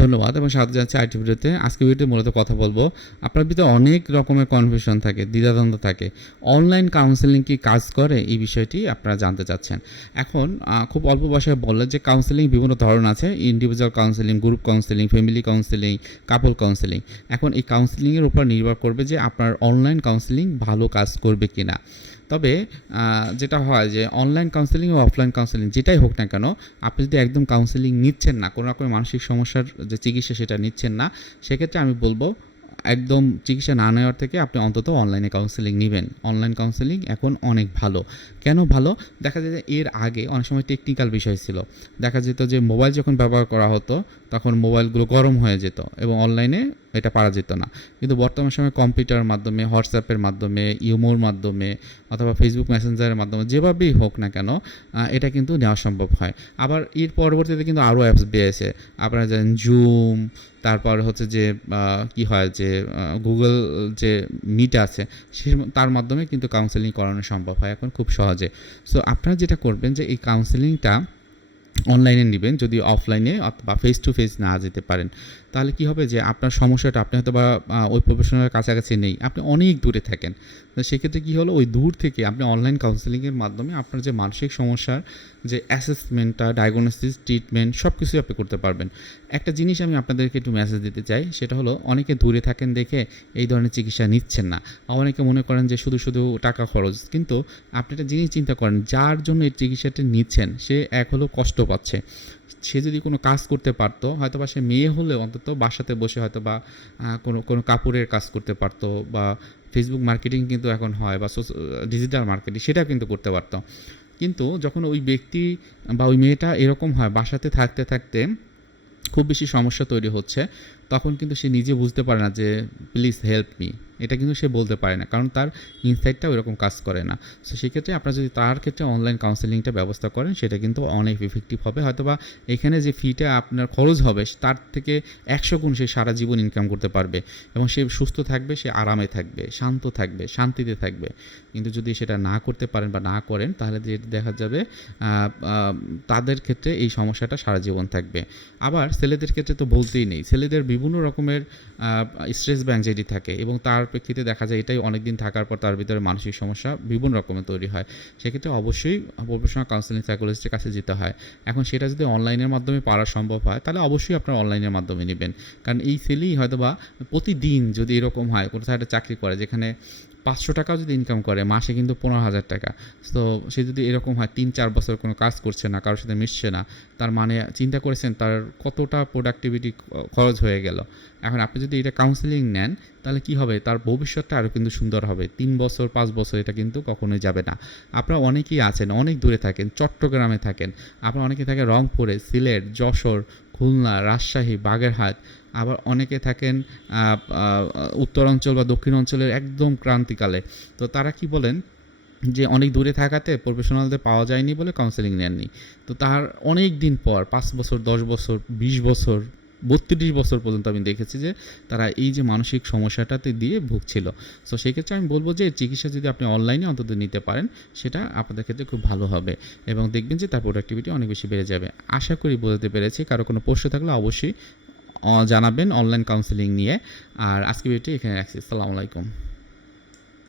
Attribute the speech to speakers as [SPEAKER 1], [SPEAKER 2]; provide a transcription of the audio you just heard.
[SPEAKER 1] ধন্যবাদ এবং স্বাগত জানাচ্ছি আইটি ভিডিওতে। আজকে ভিডিওতে মূলত কথা বলব, আপনার ভিতরে অনেক রকমের কনফিউশন থাকে, দ্বিধাদ্বন্দ্ব থাকে। অনলাইন কাউন্সেলিং কি কাজ করে? এই বিষয়টি আপনারা জানতে চাচ্ছেন। এখন খুব অল্প ভাষায় বললে যে কাউন্সেলিং বিভিন্ন ধরন আছে। Individual counselling group counselling family counselling couple counselling এখন এই কাউন্সেলিংয়ের উপর নির্ভর করবে যে আপনার অনলাইন কাউন্সেলিং ভালো কাজ করবে কিনা। তবে যেটা হয় যে অনলাইন কাউন্সেলিং ও অফলাইন কাউন্সেলিং যেটাই হোক না কেন, আপনি যদি একদম কাউন্সেলিং নিচ্ছেন না, কোনো রকমের মানসিক সমস্যার যে চিকিৎসা সেটা নিচ্ছেন না, সেক্ষেত্রে আমি বলব একদম চিকিৎসা না নেওয়ার থেকে আপনি অন্তত অনলাইনে কাউন্সেলিং নেবেন। অনলাইন কাউন্সেলিং এখন অনেক ভালো। কেন ভালো? দেখা যায় যে এর আগে অনেক সময় টেকনিক্যাল বিষয় ছিল। দেখা যেত যে মোবাইল যখন ব্যবহার করা হতো, তখন মোবাইলগুলো গরম হয়ে যেত এবং অনলাইনে এটা পারা যেত না। কিন্তু বর্তমান সময়ে কম্পিউটারের মাধ্যমে হোয়াটসঅ্যাপের মাধ্যমে ইউমোর মাধ্যমে অথবা ফেসবুক মেসেঞ্জারের মাধ্যমে, যেভাবেই হোক না কেন এটা কিন্তু নেওয়া সম্ভব হয়। আবার এর পরবর্তীতে কিন্তু আরও অ্যাপস বেরিয়েছে আপনারা জানেন জুম তারপর হচ্ছে যে কি হয় যে গুগল যে মিট আছে, সে তার মাধ্যমে কিন্তু কাউন্সেলিং করানো সম্ভব হয় এখন খুব সহজে। সো আপনারা যেটা করবেন যে, এই কাউন্সেলিংটা অনলাইনে নেবেন, যদি অফলাইনে অথবা ফেস টু ফেস না যেতে পারেন। তাহলে কি হবে যে আপনার সমস্যাটা, আপনি হয়তো বা ওই প্রফেশনালের কাছাকাছি নেই, আপনি অনেক দূরে থাকেন। তো সেক্ষেত্রে কী হলো, ওই দূর থেকে আপনি অনলাইন কাউন্সেলিংয়ের মাধ্যমে আপনার যে মানসিক সমস্যার যে অ্যাসেসমেন্টটা ডায়াগনোসিস ট্রিটমেন্ট সব কিছুই আপনি করতে পারবেন। একটা জিনিস আমি আপনাদেরকে একটু মেসেজ দিতে চাই, সেটা হলো, অনেকে দূরে থাকেন দেখে এই ধরনের চিকিৎসা নিচ্ছেন না। অনেকে মনে করেন যে শুধু শুধু টাকা খরচ, কিন্তু আপনি একটা জিনিস চিন্তা করেন, যার জন্য এই চিকিৎসাটা নিচ্ছেন, সে এক হলো কষ্ট পাচ্ছে। সে যদি কোনো কাজ করতে পারতো হয়তো বা সে মেয়ে হলে অন্তত বাসাতে বসে হয়তো বা কোনো কোনো কাপড়ের কাজ করতে পারতো বা ফেসবুক মার্কেটিং কিন্তু এখন হয় বা ডিজিটাল মার্কেটিং সেটা কিন্তু করতে পারতো। কিন্তু যখন ওই ব্যক্তি বা ওই মেয়েটা এরকম হয় বাসাতে থাকতে থাকতে খুব বেশি সমস্যা তৈরি হচ্ছে, তখন কিন্তু সে নিজে বুঝতে পারে না যে প্লিজ হেল্প মি এটা কিন্তু সে বলতে পারে না। কারণ তার ইনসাইটটা ওইরকম কাজ করে না। সো সেক্ষেত্রে আপনারা যদি তার ক্ষেত্রে অনলাইন কাউন্সেলিংটা ব্যবস্থা করেন, সেটা কিন্তু অনেক ইফেক্টিভ হবে। হয়তো বা এখানে যে ফিটা আপনার খরচ হবে তার থেকে একশো গুণ সে সারা জীবন ইনকাম করতে পারবে। এবং সে সুস্থ থাকবে, সে আরামে থাকবে, শান্ত থাকবে, শান্তিতে থাকবে। কিন্তু যদি সেটা না করতে পারেন বা না করেন, তাহলে যে দেখা যাবে তাদের ক্ষেত্রে এই সমস্যাটা সারা জীবন থাকবে। আবার ছেলেদের ক্ষেত্রে তো বলতেই নেই। ছেলেদের বিভিন্ন রকমের স্ট্রেস ব্যাংজাইটি থাকে এবং তার প্রেক্ষিতে দেখা যায় এটাই অনেক দিন থাকার পর তার ভিতরে মানসিক সমস্যা বিভিন্ন রকমের তৈরি হয়। সেক্ষেত্রে অবশ্যই প্রফেশনাল কাউন্সিলিং সাইকোলজিস্টের কাছে যেতে হয়। এখন সেটা যদি অনলাইনের মাধ্যমে পারা সম্ভব হয়, তাহলে অবশ্যই আপনার অনলাইনের মাধ্যমে নেবেন। কারণ এই সেলেই হয়তো বা প্রতিদিন যদি এরকম হয়, কোথাও একটা চাকরি করে যেখানে পাঁচশো টাকাও যদি ইনকাম করে, মাসে কিন্তু পনেরো হাজার টাকা। তো সে যদি এরকম হয়, তিন, চার বছর কোনো কাজ করছে না, কারোর সাথে মিশছে না, তার মানে চিন্তা করেছেন তার কতটা প্রোডাক্টিভিটি খরচ হয়ে গেল। এখন আপনি যদি এটা কাউন্সেলিং নেন, তাহলে কি হবে? তার ভবিষ্যৎটা আরও কিন্তু সুন্দর হবে। তিন বছর, পাঁচ বছর এটা কিন্তু কখনোই যাবে না। আপনারা অনেকেই আছেন, অনেক দূরে থাকেন, চট্টগ্রামে থাকেন। আপনারা অনেকে থাকে রংপুরে, সিলেট, যশোর খুলনা রাজশাহী বাগেরহাট আবার অনেকে থাকেন আহ, আহ, উত্তর অঞ্চল বা দক্ষিণ অঞ্চলের একদম ক্রান্তিকালে। তো তারা কি বলেন? যে অনেক দূরে থাকাতে প্রফেশনালদের পাওয়া যায়নি বলে কাউন্সেলিং নেননি। তো তার অনেক দিন পর পাঁচ বছর দশ বছর বিশ বছর বত্রিশ বছর পর্যন্ত আমি দেখেছি যে তারা এই যে মানসিক সমস্যাটাতে দিয়ে ভুগছিল। সো সেক্ষেত্রে আমি বলব যে চিকিৎসা যদি আপনি অনলাইনে অন্তত নিতে পারেন, সেটা আপনাদের ক্ষেত্রে খুব ভালো হবে। এবং দেখবেন যে তার প্রোডাক্টিভিটি অনেক বেশি বেড়ে যাবে। আশা করি বোঝাতে পেরেছি। কারও কোনো প্রশ্ন থাকলে অবশ্যই জানাবেন অনলাইন কাউন্সেলিং নিয়ে। আর আজকে ভিডিওটি এখানে রাখছি। আসসালামু আলাইকুম।